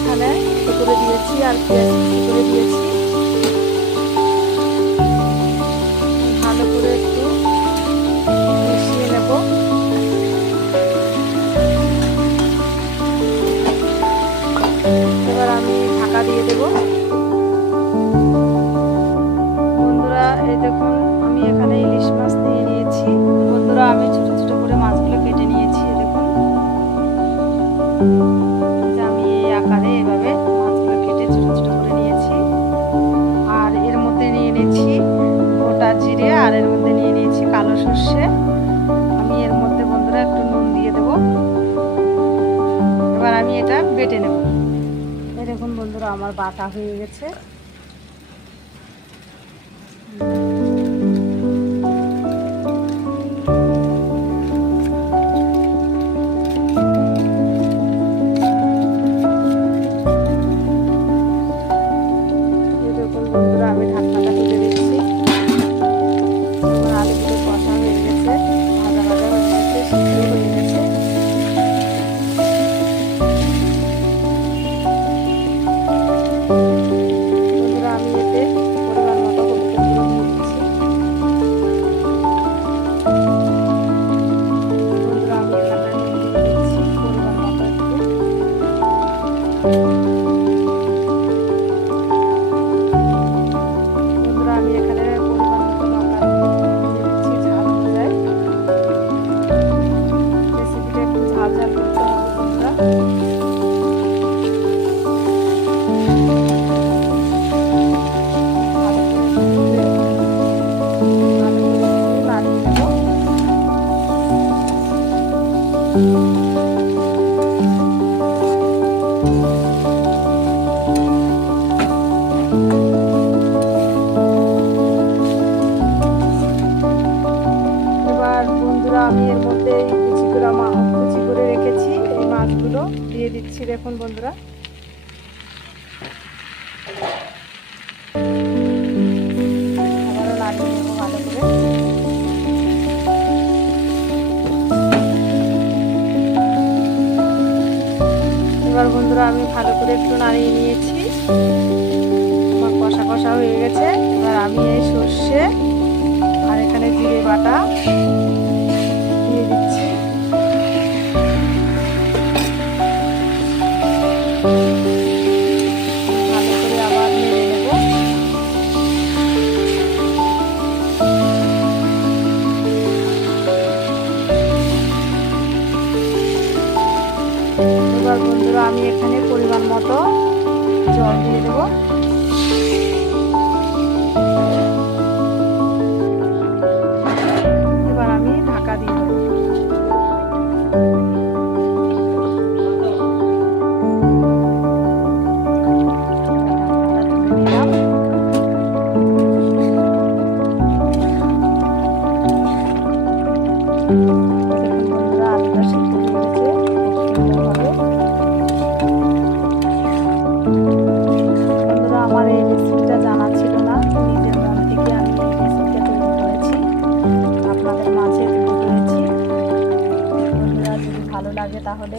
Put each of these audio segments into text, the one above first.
এখানে করে দিয়েছি আর পেঁয়াজ করে দিয়েছি। ভালো করে একটু মিশিয়ে নেব। এবার আমি ঢাকা দিয়ে দেব। বন্ধুরা এই দেখুন আমি এখানে ইলিশ মাছ নিয়ে নিয়েছি। বন্ধুরা আমি ছোট ছোট করে মাছগুলো কেটে নিয়েছি। দেখুন যে আমি এই আকারে এভাবে মাছগুলো কেটে ছোট ছোট করে নিয়েছি। আর এর মধ্যে নিয়ে নিয়েছি গোটা জিরে আর এর মধ্যে নিয়ে নিয়েছি কালো সর্ষে। আমি এর মধ্যে বন্ধুরা একটু নুন দিয়ে দেব। এবার আমি এটা বেটে নেব। এই দেখুন বন্ধুরা আমার বাটা হয়ে গেছে। আমি ঢাকনাটা তুলে দিচ্ছি। আলুগুলো কষা হয়ে গেছে, ভাজা ভাজা হয়ে গেছে, সিদ্ধ হয়ে গেছে। বন্ধুরা আমি এতে পরিমাণ মতো হলুদ গুঁড়ো দিয়ে দিচ্ছি। বন্ধুরা আমি এখানে নুন দিয়ে দিচ্ছি পরিমাণ মতো একটু। আমি এখানে পরিমাণ মতো লঙ্কা দিয়ে দিচ্ছি, ঝাল অনুযায়ী। রেসিপিটা একটু ঝাল ঝাল করতে হবে বন্ধুরা। ভালো করে নাড়িয়ে দেবো। আমি এর মধ্যে কুচি করে রেখেছি এই মাছগুলো দিয়ে দিচ্ছি। দেখুন বন্ধুরা আবারও নাড়িয়ে নেবো ভালো করে। এবার বন্ধুরা আমি ভালো করে একটু নাড়িয়ে নিয়েছি। আমার কষা কষা হয়ে গেছে। এবার আমি এই সর্ষে আর এখানে জিরে বাটা দিয়ে দিচ্ছি। ভালো করে আবার নেড়ে নেব। এবার বন্ধুরা আমি এখানে পরিমাণ মতো জল দিয়ে দেবো। এবার আমি ঢাকা দিয়ে দেবো। আলুটা সিদ্ধ হয়ে গেছে সুন্দরভাবে। বন্ধুরা আমার এই রেসিপিটা জানা ছিল না, নিজের মন থেকে আমি এই রেসিপিটা তৈরি করেছি, আপনাদের মাঝে তুলে ধরেছি। বন্ধুরা যদি ভালো লাগে তাহলে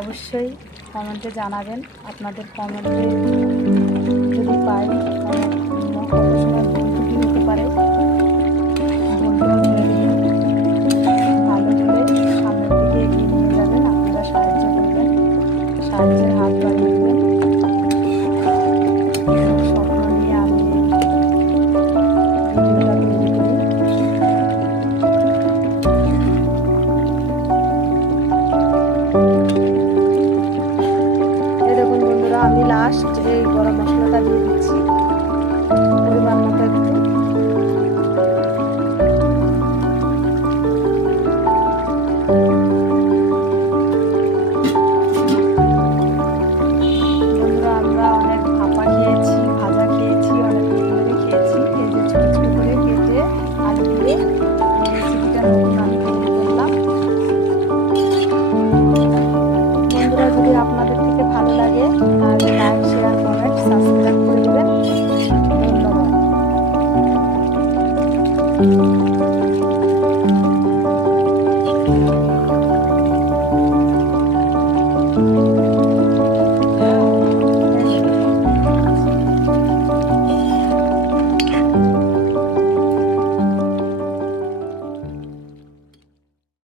অবশ্যই কমেন্টে জানাবেন। আপনাদের কমেন্টে যদি পাই